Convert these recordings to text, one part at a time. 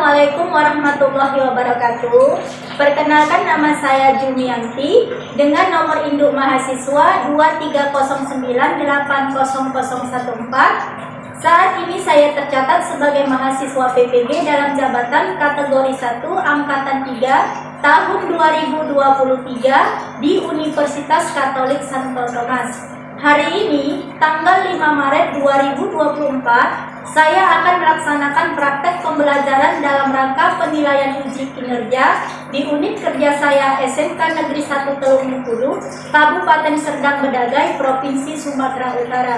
Assalamualaikum warahmatullahi wabarakatuh. Perkenalkan, nama saya Jumianti dengan nomor induk mahasiswa 230980014. Saat ini saya tercatat sebagai mahasiswa PPG dalam jabatan kategori 1 angkatan 3 tahun 2023 di Universitas Katolik Santo Thomas. Hari ini, tanggal 5 Maret 2024, saya akan melaksanakan praktek pembelajaran dalam rangka penilaian uji kinerja di unit kerja saya SMK Negeri 1 Teluk Bengkulu, Kabupaten Serdang Bedagai, Provinsi Sumatera Utara.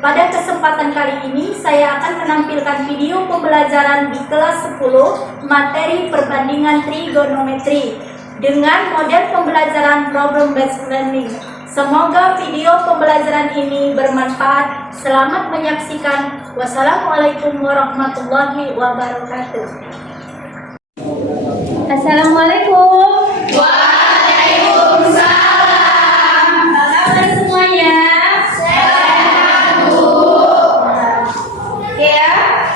Pada kesempatan kali ini, saya akan menampilkan video pembelajaran di kelas 10 materi perbandingan trigonometri dengan model pembelajaran problem based learning. Semoga video pembelajaran ini bermanfaat. Selamat menyaksikan. Wassalamualaikum warahmatullahi wabarakatuh. Assalamualaikum. Waalaikumsalam. Apa kabar semuanya? Sehat, Bu. Oke ya,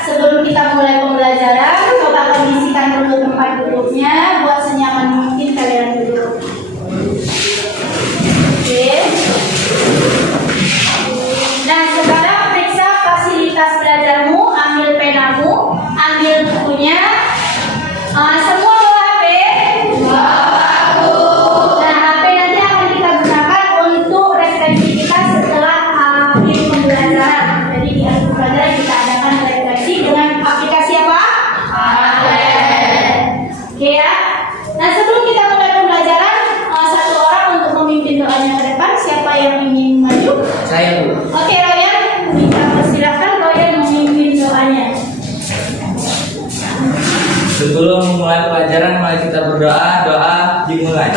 sebelum kita mulai pembelajaran, coba kondisikan dulu tempat duduknya buat senyaman mungkin kalian duduk. Nah, sekarang periksa fasilitas belajarmu, ambil penamu, ambil bukunya. Semua bawa HP? Nah, HP nanti akan kita gunakan untuk refleksi kita setelah akhir pembelajaran. Jadi di akhir pembelajaran kita adakan refleksi dengan aplikasi apa? Oke ya. Nah, sebelum kita mulai pembelajaran, satu orang untuk memimpin doanya ke depan. Siapa yang ingin maju? Saya, Bu. Oke, Ryan, kita persilahkan Ryan memimpin doanya. Sebelum memulai pelajaran, mari kita berdoa. Doa dimulai.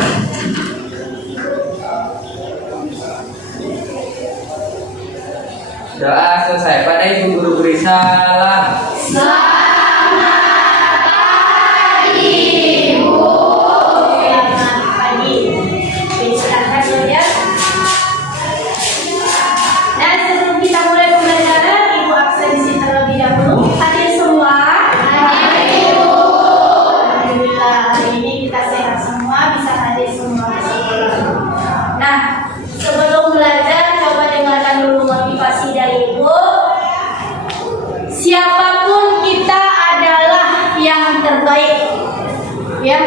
Doa selesai. Pada Ibu Guru beri salam. Selamat pagi, Bu. Selamat pagi. Silakan Ryan. Dan sebelum kita mulai pembelajaran, Ibu absensi terlebih dahulu. Hadir semua. Alhamdulillah, hari ini kita sehat semua, bisa hadir semua ke sekolah. Nah, sebelum belajar, coba dengarkan dulu motivasi dari Ibu. Siapapun kita adalah yang terbaik, ya.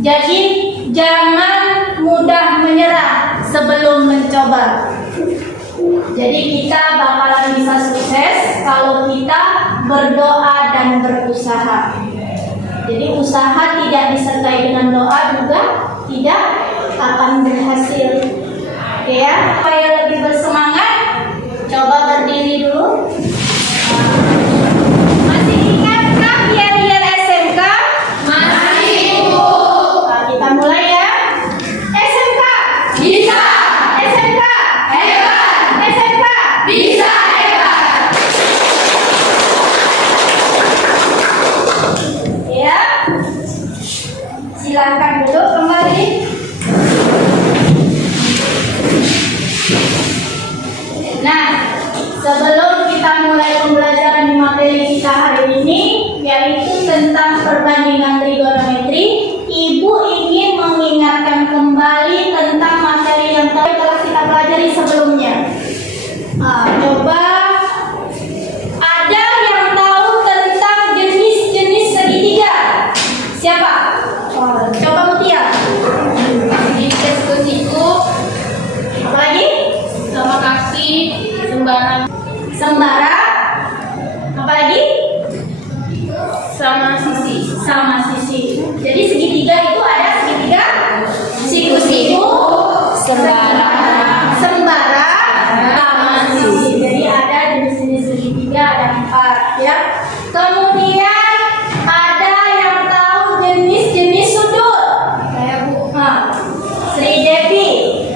Jadi jangan mudah menyerah sebelum mencoba. Jadi kita bakalan bisa sukses kalau kita berdoa dan berusaha. Jadi usaha tidak disertai dengan doa juga tidak akan berhasil. Oke ya, supaya lebih bersemangat, coba berdiri dulu. Masih ingatkah yel-yel SMK? Masih, Bu. Nah, kita mulai ya. SMK Bisa. SMK Hebat. SMK Bisa hebat. Ya, silakan duduk kembali. Nah, sebelum kita mulai pembelajaran di materi kita hari ini, yaitu tentang perbandingan trigonometri, Ibu ingin mengingatkan kembali tentang materi yang telah kita pelajari sebelumnya. Coba ada yang tahu tentang jenis-jenis segitiga? Siapa? Coba Mutia. Siku-siku, Apa lagi? sama kaki, sembarang, Sembara. Apa lagi? sama sisi. Sama sisi. Jadi segitiga itu ada segitiga siku-siku, Sembara. sembara, sama sisi. Jadi ada jenis-jenis segitiga ada 4 ya. Kemudian ada yang tahu jenis-jenis sudut? Saya, Bu. Sri Devi.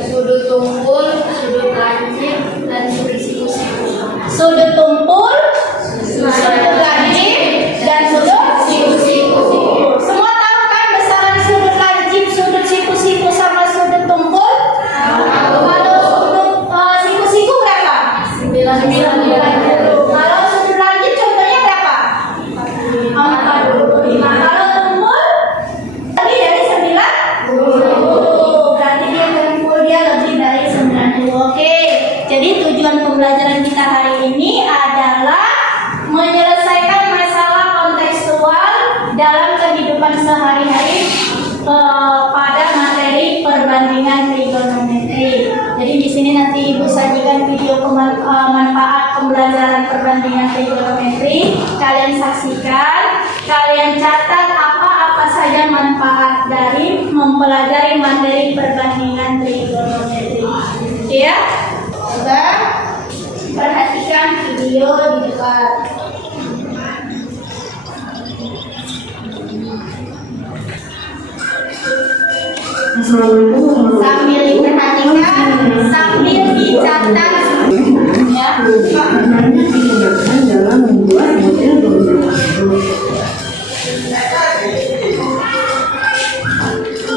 Sudut tumpul, sudut lancip, dan sudut siku-siku. Sudut tumpul, sudut lancip, dan sudut Siku-siku. Semua tahu kan besaran sudut lancip, sudut siku-siku sama sudut tumpul? dalam kehidupan sehari-hari pada materi perbandingan trigonometri. Jadi di sini nanti Ibu sajikan video manfaat pembelajaran perbandingan trigonometri. Kalian saksikan, kalian catat apa saja manfaat dari mempelajari materi perbandingan trigonometri. Oke ya? Coba perhatikan video di depan. Sambil diperhatikan, sambil dicatat ya. Digunakan dalam membuat model bangunan.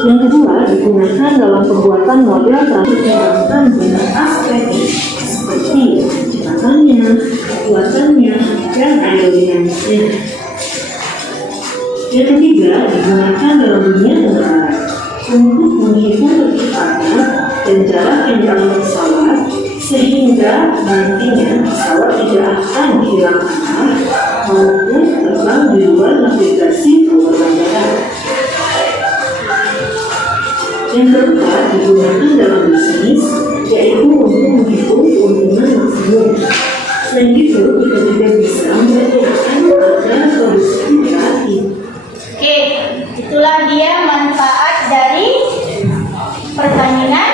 Yang kedua, digunakan dalam pembuatan model transformasi dengan aspek seperti kecepatannya, kekuatannya, dan aerodinamiknya. Yang ketiga, digunakan dalam dunia tentara untuk menghitung kecepatan dan jarak yang diambil pesawat sehingga nantinya pesawat tidak akan kehilangan arah maupun terbang di luar navigasi tower bandara. Yang keempat, digunakan dalam bisnis, yaitu untuk menghitung keuntungan maksimum. Selain itu, kita juga bisa memperkirakan agar produksi kreatif. Oke, itulah dia manfaat dari perbandingan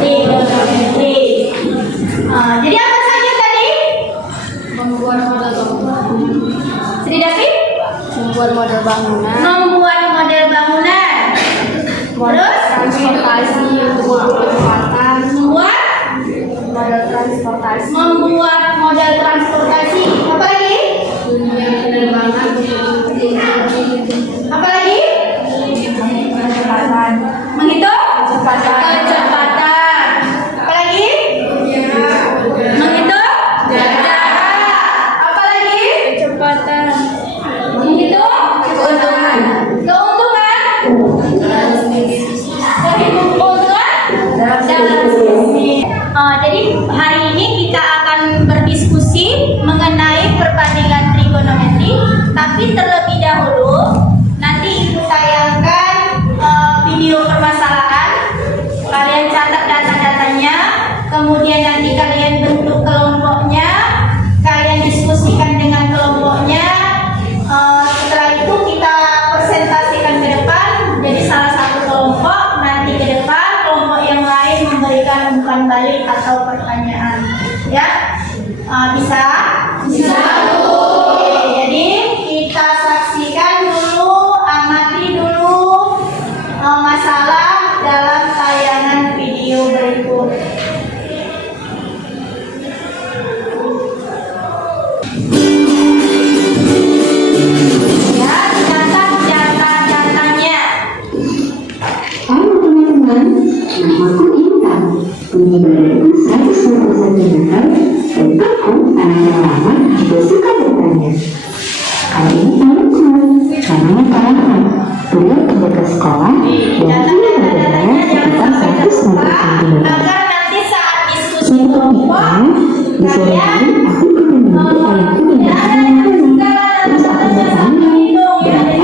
trigonometri. Jadi apa saja tadi? Membuat model bangunan. Sri David? Membuat model bangunan. Membuat model bangunan. Terus? Transportasi untuk kecepatan. Membuat Model transportasi. membuat model transportasi. Apa lagi? Dunia penerbangan. Apa lagi? Kecepatan. Menghitung Kecepatan. kecepatan. Apa lagi? Menghitung jarak. Apa lagi? Kecepatan. Menghitung keuntungan. Keuntungan dari keuntungan dalam bisnis. Jadi hari ini kita akan berdiskusi mengenai perbandingan trigonometri, tapi terlebih dahulu nanti Ibu tayangkan video permasalahan. Kalian catat data-datanya, kemudian nanti kalian bentuk kelompoknya, kalian diskusikan dengan kelompoknya. Setelah itu kita presentasikan ke depan, jadi salah satu kelompok, nanti ke depan kelompok yang lain memberikan umpan balik atau pertanyaan. Ya, bisa? Bisa. Oke, jadi kita saksikan dulu, amati dulu masalah dalam tayangan video berikut. Ya, catat data-datanya. Halo teman-teman, namaku Intan. Tinggi badanku 120 cm dan aku anak yang ramah juga suka bertanya. Kali ini temanku, namanya Farhan. Beliau kerja ke sekolah dan dia berbadannya sekitar 190 cm. Agar nanti saat diskusi Suatu kelompok ketika, di sore hari aku ketemu ayahku dan ya, ayahku. Terus aku bertanya, "Berapa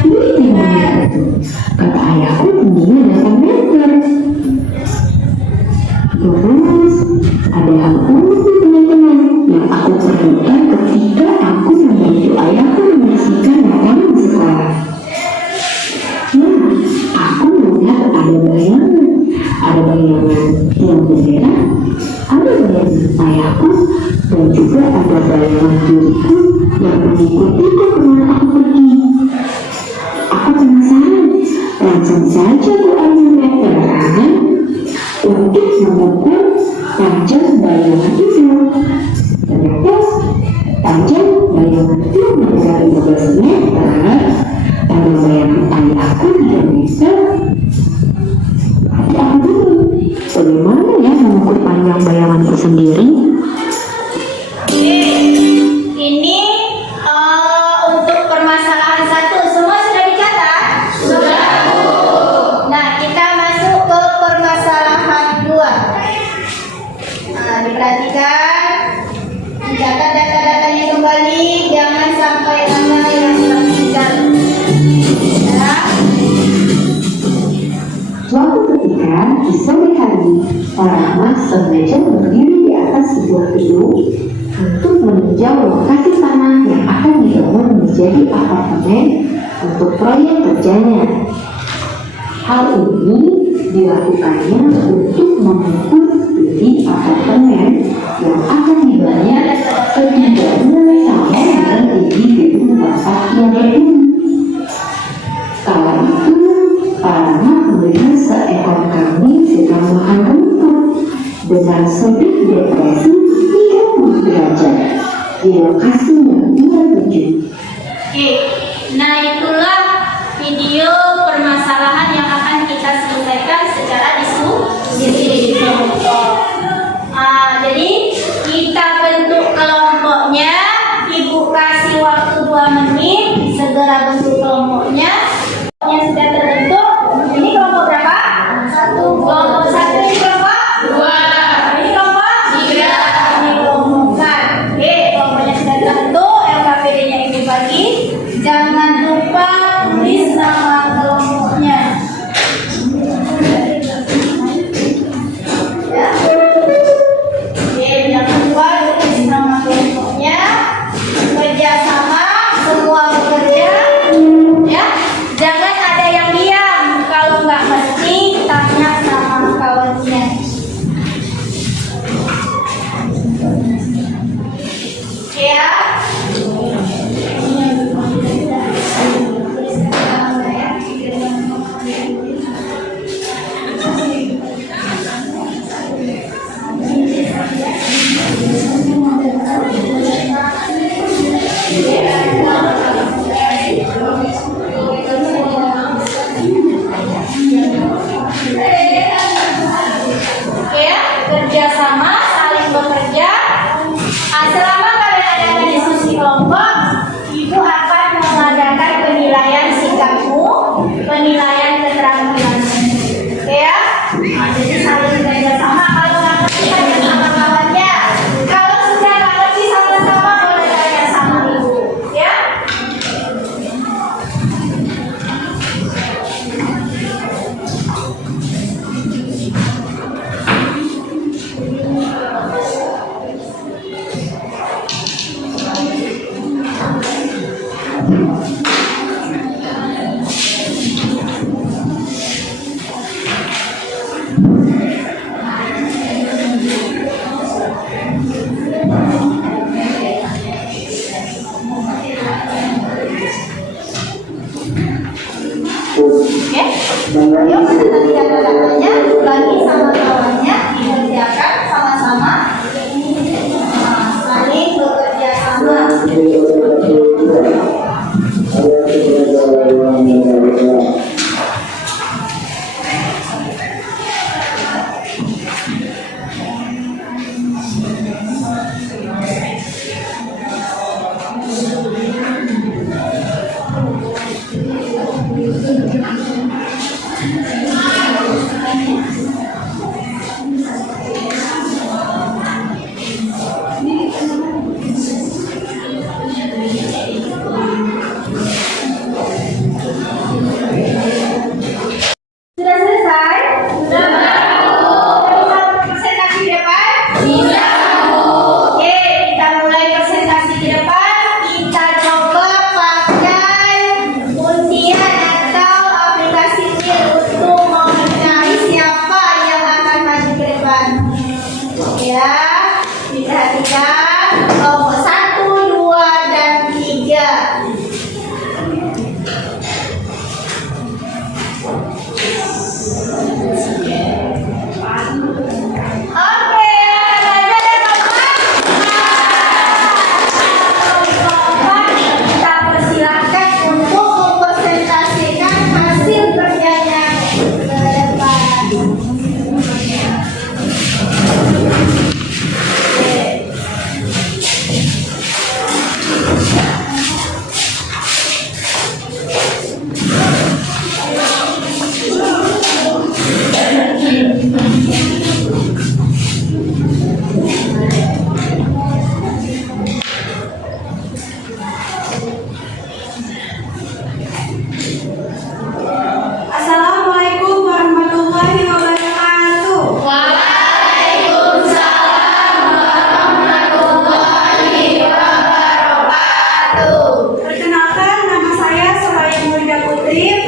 ini tingginya itu?" Kata ayahku tingginya 8 meter. Terus ada hal unik nih teman-teman yang aku perhatikan ketika aku membantu ayahku membersihkan lapangan sekolah. Aku melihat ada bayangan yang bendera, ada bayangan ayahku, dan juga ada bayangan diriku yang mengikutiku kemana aku pergi. Aku penasaran, langsung saja aku ambil meteran untuk mengukur panjang bayangan itu. Ternyata panjang bayangan itu mencapai 15 meter, pada bayangan ayahku 3 meter. Tapi aku bingung, bagaimana ya mengukur panjang bayanganku sendiri? Ini untuk permasalahan 1. Semua sudah dicatat? Sudah. Nah, kita masuk ke permasalahan 2. Nah, diperhatikan, dicatat data-datanya kembali, jangan sampai nama yang tertinggal. Para master manager berdiri di atas sebuah gedung untuk meninjau lokasi tanah yang akan dibangun menjadi apartemen untuk proyek kerjanya. Hal ini dilakukannya untuk mengukur beli apartemen yang akan dibangun setidaknya sama dengan tinggi gedung tempat yang berdiri. Kala itu, Parama melihat seekor kambing sedang makan rumput dengan suhu depresi 30 derajat di lokasi yang dia tuju. Oke, nah itulah video permasalahan yang akan kita selesaikan secara diskusi kelompok. Jadi kita bentuk kelompoknya, Ibu kasih waktu 2 menit, segera bentuk kelompoknya. Yang sudah terbentuk, ini kelompok berapa? 1. Kelompok 1 ini kelompok 2. Ini kelompok 3. Ini kelompok 4. Oke, kelompoknya sudah terbentuk, LKPD-nya Ibu bagi. Jangan lupa tulis nama kelompoknya. Ya. Oke, jangan lupa tulis nama kelompoknya. Kerjasama, semua bekerja. Ya. Jangan ada yang diam, kalau nggak ngerti tanya sama kawannya. Ya. Kerjasama, saling bekerja. Selama kalian ada diskusi kelompok, Ibu akan mengadakan penilaian sikapmu, penilaian keterampilanmu. Oke ya? Jadi saling kerjasama. Kalau nggak ngerti tanya sama kawannya. Kalau sudah nggak ngerti sama-sama boleh tanya sama Ibu. Ya? Oke, yuk kita lihat kata-katanya, bagi sama kawannya, dikerjakan sama-sama, saling bekerja sama.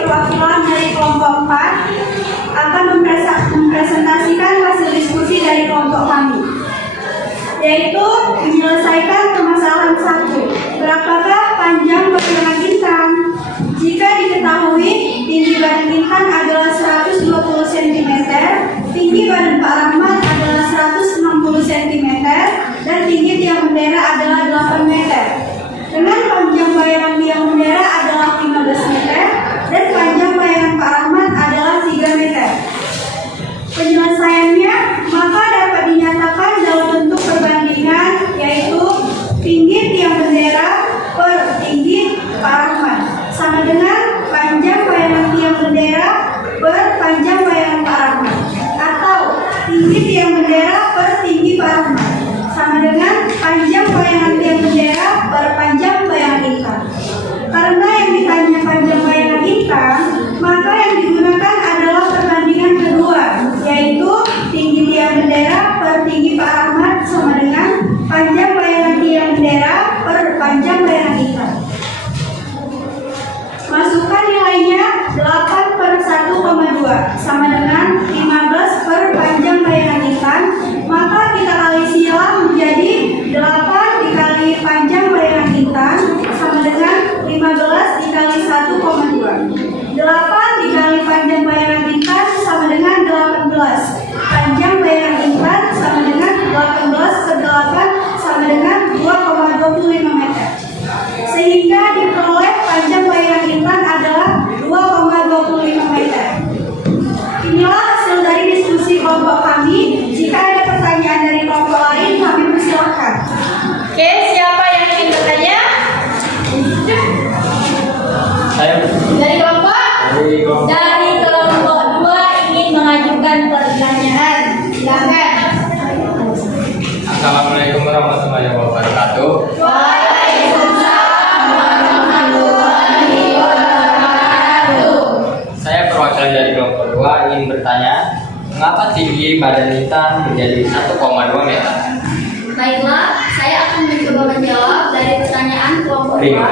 perwakilan dari kelompok 4 akan mempresentasikan hasil diskusi dari kelompok kami, yaitu menyelesaikan permasalahan 1. Berapakah panjang bayangan intan? Jika diketahui tinggi badan intan adalah 120 cm, tinggi badan Pak Rahmat adalah 160 cm, dan tinggi tiang bendera adalah 8 meter. Dengan panjang bayangan tiang bendera adalah 15 meter dan panjang bayangan Pak Rahmat adalah 3 meter. Penyelesaiannya maka dapat dinyatakan dalam bentuk perbandingan, yaitu tinggi tiang bendera per tinggi Pak Rahmat sama dengan panjang bayangan tiang bendera per panjang bayangan Pak Rahmat, atau tinggi tiang bendera per tinggi Pak Rahmat sama dengan panjang bayangan tiang bendera per panjang bayangan intan. Karena yang ditanya panjang bayangan intan, maka yang digunakan adalah perbandingan kedua, yaitu tinggi tiang bendera per tinggi Pak Rahmat sama dengan panjang bayangan tiang bendera per panjang bayangan intan. Masukkan nilainya 8 per 1,2 sama dengan 15 per panjang bayangan intan, maka kita kali silang menjadi 8 dikali panjang bayangan intan sama dengan 15 dikali 1,2. 8 dikali panjang bayangan intan sama dengan 18. Panjang bayangan intan sama dengan 18 per 8 sama dengan 2,25 meter. Sehingga diperoleh panjang bayangan intan adalah 2,25 meter. Inilah hasil dari diskusi kelompok kami. Jika ada pertanyaan dari kelompok lain, kami persilakan. Oke, siapa yang ingin bertanya? Saya Dari kelompok? Dari kelompok 2 ingin mengajukan pertanyaan. Silakan. Assalamualaikum warahmatullahi wabarakatuh. Waalaikumsalam warahmatullahi wabarakatuh. Saya perwakilan dari kelompok 2 ingin bertanya, mengapa tinggi badan intan menjadi 1,2 meter? Baiklah, saya akan mencoba menjawab dari pertanyaan kelompok 2.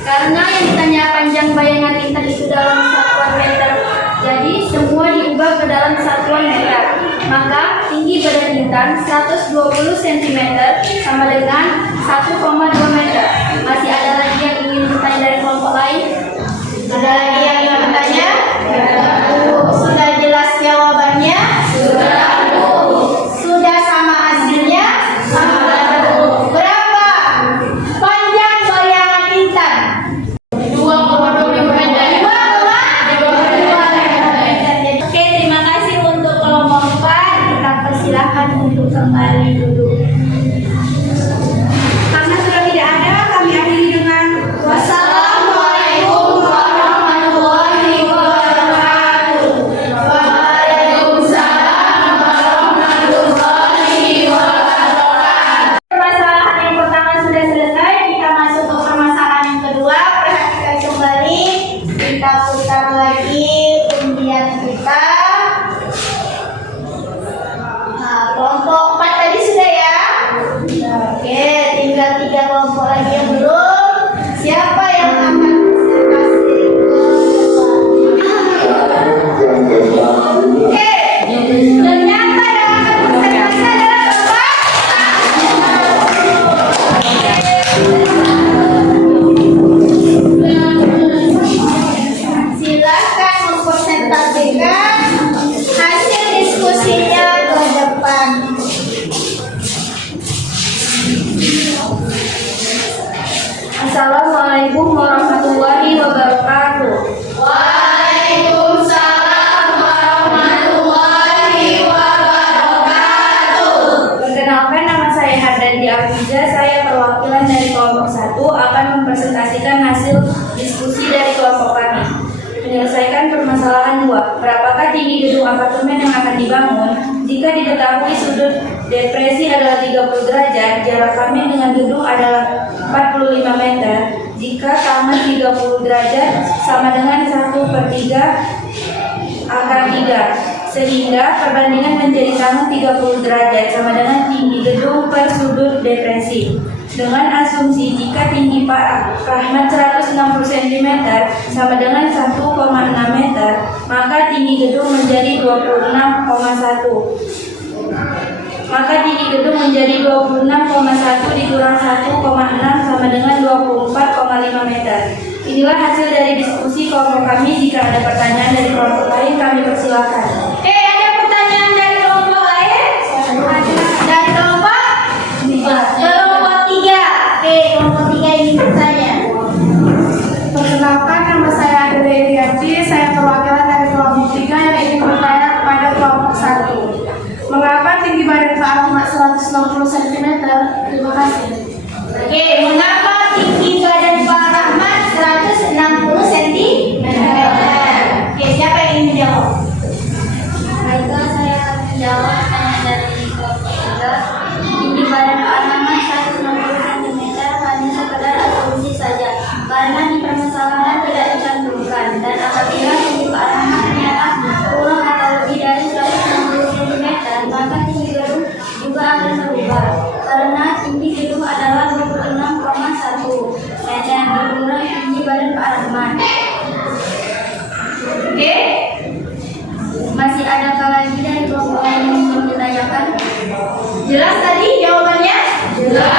Karena yang ditanya panjang bayangan intan itu dalam satuan meter, jadi semua diubah ke dalam satuan meter. Maka tinggi badan intan 120 cm sama dengan 1,2 meter. Masih ada lagi yang ingin bertanya dari kelompok lain? Ada lagi yang ingin bertanya? Sudah jelas jawabannya? Sudah sama hasilnya? Berapa panjang bayangan intan? 2,25 meter. Oke, terima kasih untuk kelompok 4. Kita persilahkan untuk kembali duduk. Karena sudah tidak ada, kami akhiri dengan wassalamualaikum warahmatullahi wabarakatuh. Waalaikumsalam warahmatullahi wabarakatuh. Permasalahan yang pertama sudah selesai. Kita masuk ke permasalahan yang kedua. Perhatikan kembali. Kita putar lagi undian kita. Nah, kelompok 4 tadi sudah ya. Oke, tinggal 3 kelompok lagi yang belum. Siapa yang akan presentasi Oke, ternyata yang akan presentasi adalah Bapak. Silakan mempresentasikan hasil diskusinya ke depan. Assalamualaikum warahmatullahi wabarakatuh. Waalaikumsalam warahmatullahi wabarakatuh. Perkenalkan, nama saya Hardandi Afiza. Saya perwakilan dari kelompok 1 akan mempresentasikan hasil diskusi dari kelompok kami. Menyelesaikan permasalahan 2. Berapakah tinggi gedung apartemen yang akan dibangun? Jika diketahui sudut depresi adalah 30 derajat, jarak kami dengan gedung adalah 45 meter. Jika kamar 30 derajat sama dengan 1/3 akar 3, sehingga perbandingan menjadi sama 30 derajat sama dengan tinggi gedung per sudut depresi. Dengan asumsi jika tinggi Pak Rahmat 160 cm sama dengan 1,6 meter, maka tinggi gedung menjadi 26,1. Maka tinggi gedung menjadi 26,1 dikurang 1,6 sama dengan 24,5 meter. Inilah hasil dari diskusi kelompok kami. Jika ada pertanyaan dari kelompok lain, kami persilakan. Oke, ada pertanyaan dari kelompok lain? Dari kelompok? Kelompok 3. Oke, kelompok 3 ini bertanya. Perkenalkan, nama saya Adele Irianti. Saya perwakilan dari kelompok 3 yang ingin bertanya kepada kelompok 1. Mengapa tinggi badan Pak Ahmad 160 cm? Terima kasih. Oke, mengapa tinggi badan Pak Rahmat 160 cm? Oke, siapa yang ingin menjawab? Baiklah, saya akan menjawab pertanyaan dari kelompok 3. Tinggi badan Pak Rahmat 160 cm hanya sekedar asumsi saja, karena di permasalahan tidak dicantumkan. Dan apabila tinggi Pak Rahmat ternyata kurang atau lebih dari 160 cm, maka tinggi gedung juga akan berubah. Karena tinggi gedung adalah 26,1 meter berkurang tinggi badan Pak Rahmat. Oke, Masih adakah lagi dari kelompok lain yang ingin ditanyakan? jelas tadi jawabannya? Jelas.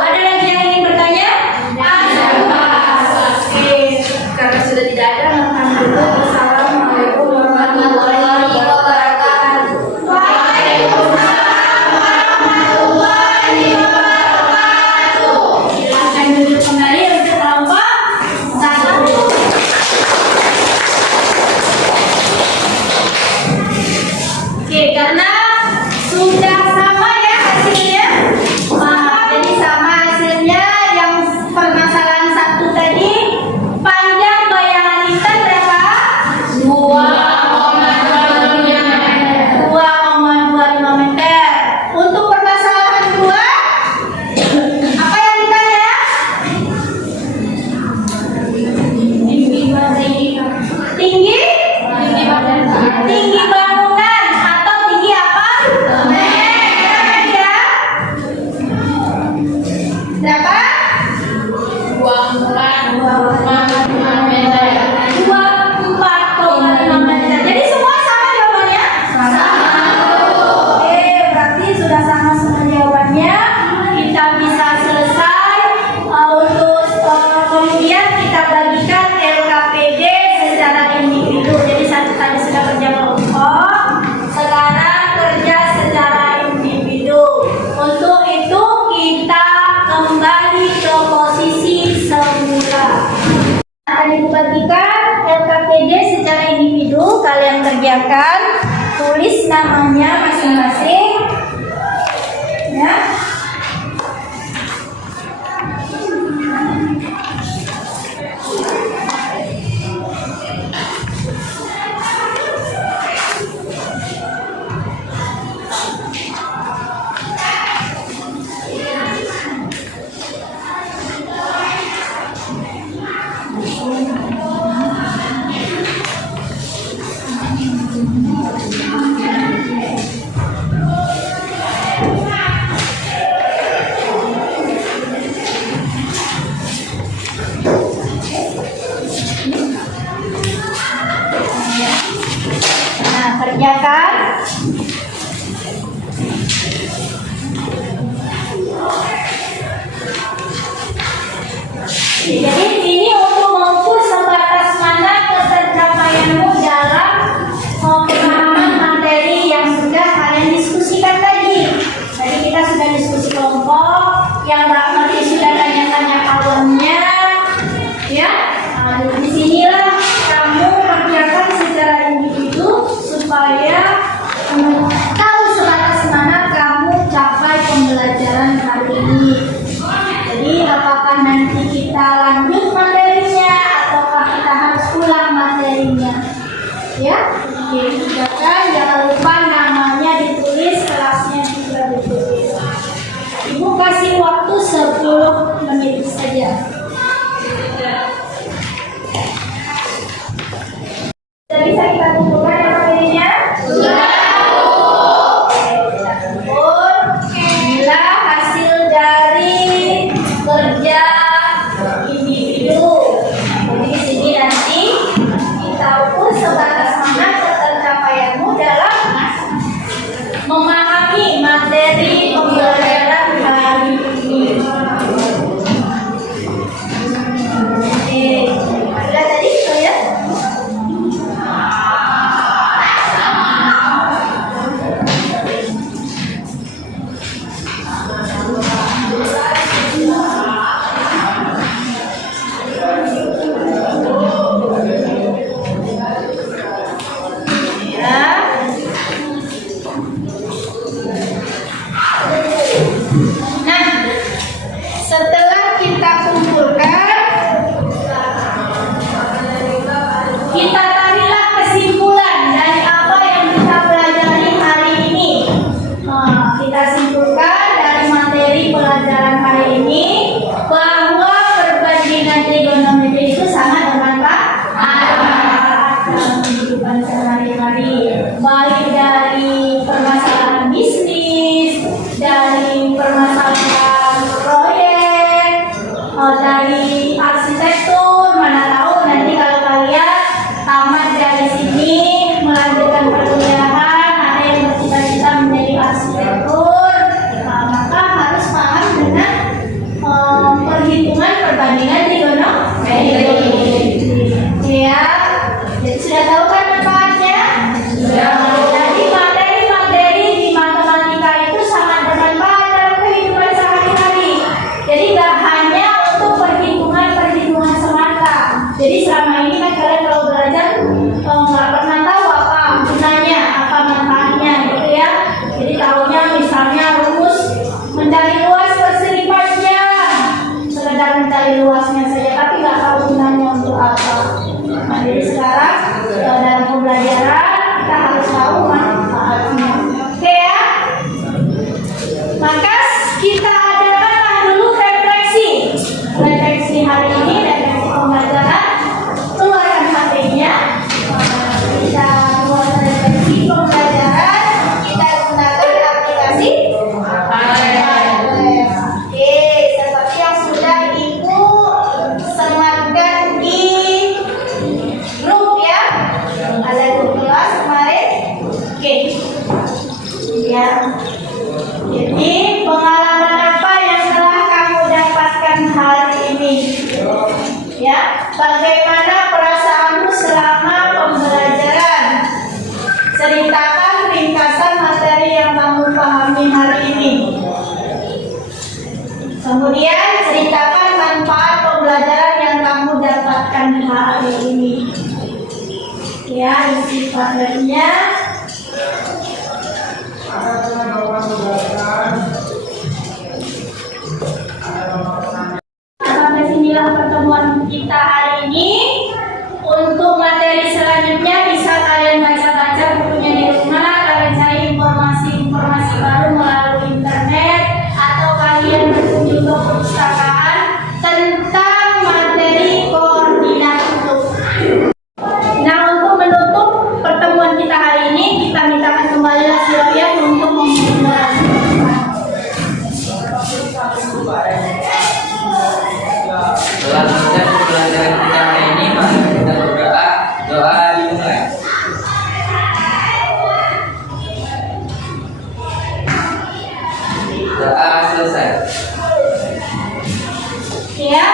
Ada lagi yang ingin bertanya? Ada. Oke, Karena sudah tidak ada, mohon dulu. Wassalamualaikum warahmatullahi wabarakatuh. silakan duduk kembali untuk kelompok 1. Oke, karena sudah sama ya hasilnya. Jadi sama hasilnya. Yang permasalahan 1 tadi, panjang bayangan intan berapa? 2,25 meter. Untuk permasalahan 2, apa yang ditanya? Tinggi? Tinggi bangunan atau tinggi apa? Meter ya? Berapa? 24,5 meter. Jadi semua sama jawabannya? Sama. Oke, berarti sudah sama semua jawabannya. Kita bisa selesai. Untuk kemudian kita bagikan LKPD secara individu. Jadi satu tadi sudah kerja kelompok, sekarang kerja secara individu. Untuk itu kita kembali ke posisi semula. Akan dibagikan LKPD secara individu. Kalian kerjakan, tulis namanya masing-masing. Ya. Nah, kerjakan. Jadi ini untuk mengukur sebatas mana ketercapaianmu dalam pemahaman materi yang sudah kalian diskusikan tadi. Tadi kita sudah diskusi kelompok, yang nggak ngerti sudah tanya-tanya kawannya, ya. Nah, di sinilah kamu kerjakan secara individu supaya tahu sebatas mana kamu capai pembelajaran hari ini. Jadi apakah nanti kita lanjut materinya ataukah kita harus ulang materinya? Ya, oke, kerjakan. Jangan lupa namanya ditulis, kelasnya juga ditulis. Ibu kasih waktu 10 menit saja. Jadi selama ini kan kalian kalau belajar nggak pernah tahu apa gunanya, apa manfaatnya gitu ya. Jadi tahunya misalnya rumus mencari luas persegi panjang, sekedar mencari luasnya saja, tapi nggak tahu gunanya untuk apa. Nah, jadi sekarang dalam pembelajaran kita harus tahu manfaatnya. Oke ya? Maka kita adakan dulu refleksi hari ini, refleksi pembelajaran. Keluarkan HP-nya, kita buat refleksi pembelajaran. Kita gunakan aplikasi Oke, seperti yang sudah Ibu sematkan di grup ya. Ada grup kelas kemarin. Oke. Ya. Jadi pengalaman apa yang telah kamu dapatkan hari ini? Ya, bagaimana perasaanmu selama pembelajaran? Ceritakan ringkasan materi yang kamu pahami hari ini. Kemudian ceritakan manfaat pembelajaran yang kamu dapatkan hari ini. Ya, isi materinya. Sampai sinilah pertemuan kita hari ini. Untuk materi selanjutnya bisa kalian baca-baca bukunya di rumah, kalian cari informasi baru melalui internet, atau kalian berkunjung ke perpustakaan tentang materi koordinat kutub. Nah, untuk menutup pertemuan kita hari ini, kita mintakan kembali Siroyan untuk memulai. Setelah selesai pembelajaran kita hari ini, mari kita berdoa. Doa dimulai. Doa selesai. Ya,